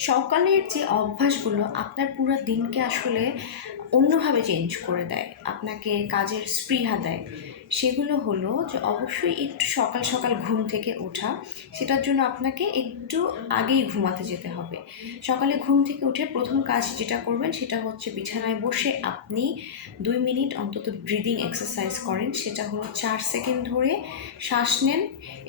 সকালের যে অভ্যাসগুলো আপনার পুরো দিনকে আসলে অন্যভাবে চেঞ্জ করে দেয়, আপনাকে কাজের স্পৃহা দেয়। সেগুলো হলো যে অবশ্যই একটু সকাল সকাল ঘুম থেকে ওঠা, সেটার জন্য আপনাকে একটু আগেই ঘুমাতে যেতে হবে। সকালে ঘুম থেকে উঠে প্রথম কাজ যেটা করবেন সেটা হচ্ছে বিছানায় বসে আপনি দুই মিনিট অন্তত ব্রিদিং এক্সারসাইজ করেন। সেটা হলো চার সেকেন্ড ধরে শ্বাস নেন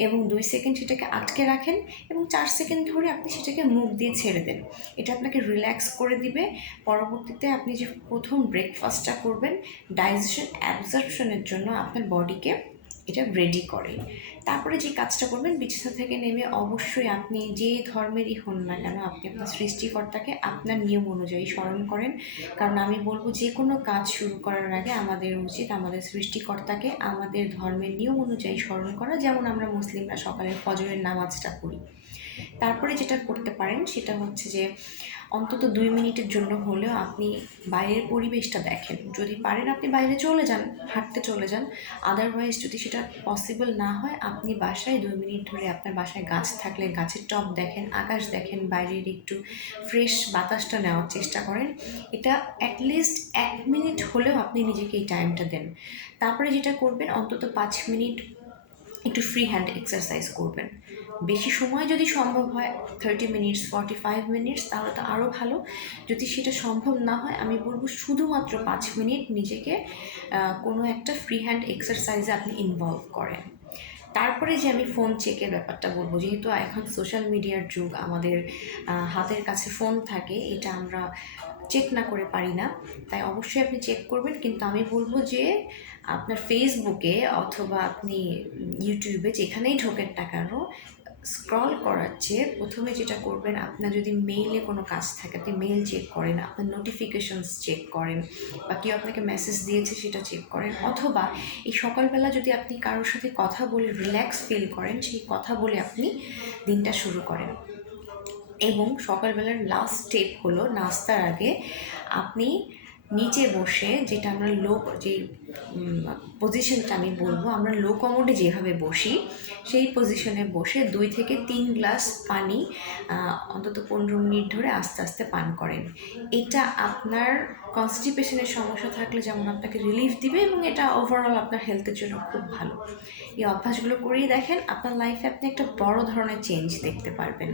এবং দুই সেকেন্ড সেটাকে আটকে রাখেন এবং চার সেকেন্ড ধরে আপনি সেটাকে মুখ দিয়ে ছেড়ে দেন। এটা আপনাকে রিল্যাক্স করে দিবে। পরবর্তীতে আপনি যে প্রথম ব্রেকফাস্টটা করবেন। ডাইজেশন অ্যাবজর্পশনের জন্য আপনার বডিকে এটা রেডি করে। তারপরে যে কাজটা করবেন, বিছানা থেকে নেমে অবশ্যই আপনি যে ধর্মেরই হন না কেন, আপনি আপনার সৃষ্টিকর্তাকে আপনার নিয়ম অনুযায়ী স্মরণ করেন। কারণ আমি বলব, যে কোনো কাজ শুরু করার আগে আমাদের উচিত আমাদের সৃষ্টিকর্তাকে আমাদের ধর্মের নিয়ম অনুযায়ী স্মরণ করা। যেমন আমরা মুসলিমরা সকালে ফজরের নামাজটা পড়ি। তারপরে যেটা করতে পারেন সেটা হচ্ছে যে অন্তত দুই মিনিটের জন্য হলেও আপনি বাইরের পরিবেশটা দেখেন। যদি পারেন আপনি বাইরে চলে যান, হাঁটতে চলে যান। আদারওয়াইজ যদি সেটা পসিবল না হয়, আপনি বাসায় দুই মিনিট ধরে আপনার বাসায় গাছ থাকলে, গাছের টপ দেখেন, আকাশ দেখেন, বাইরের একটু ফ্রেশ বাতাসটা নেওয়ার চেষ্টা করেন। এটা অ্যাটলিস্ট এক মিনিট হলেও আপনি নিজেকে এই টাইমটা দেন। তারপরে যেটা করবেন, অন্তত পাঁচ মিনিট একটু ফ্রি হ্যান্ড এক্সারসাইজ করবেন। বেশি সময় যদি সম্ভব হয় thirty minutes forty five minutes তাহলে তো আরও ভালো। যদি সেটা সম্ভব না হয়, আমি বলব শুধুমাত্র পাঁচ মিনিট নিজেকে কোনো একটা ফ্রি হ্যান্ড এক্সারসাইজে আপনি ইনভলভ করেন। তারপরে যে আমি ফোন চেকের ব্যাপারটা বলব, যেহেতু এখন সোশ্যাল মিডিয়ার যুগ, আমাদের হাতের কাছে ফোন থাকে, এটা আমরা চেক না করে পারি না। তাই অবশ্যই আপনি চেক করবেন। কিন্তু আমি বলব যে, আপনার ফেসবুকে অথবা আপনি ইউটিউবে যেখানেই ঢোকেন না কেন স্ক্রল করার চেয়ে প্রথমে যেটা করবেন, আপনার যদি মেইলে কোনো কাজ থাকে, আপনি মেইল চেক করেন, আপনার নোটিফিকেশনস চেক করেন, বা কেউ আপনাকে মেসেজ দিয়েছে সেটা চেক করেন, অথবা এই সকালবেলা যদি আপনি কারোর সাথে কথা বলে রিল্যাক্স ফিল করেন, সেই কথা বলে আপনি দিনটা শুরু করেন। এবং সকালবেলার লাস্ট স্টেপ হলো নাস্তার আগে আপনি নিচে বসে যেটা আমরা লো যে পজিশনটা আমি বলব, আমরা লো কমোডে যেভাবে বসি, সেই পজিশনে বসে দুই থেকে তিন গ্লাস পানি অন্তত পনেরো মিনিট ধরে আস্তে আস্তে পান করেন। এটা আপনার কনস্টিপেশনের সমস্যা থাকলে যেমন আপনাকে রিলিফ দিবে এবং এটা ওভারঅল আপনার হেলথের জন্য খুব ভালো। এই অভ্যাসগুলো করেই দেখেন, আপনার লাইফে আপনি একটা বড় ধরনের চেঞ্জ দেখতে পারবেন।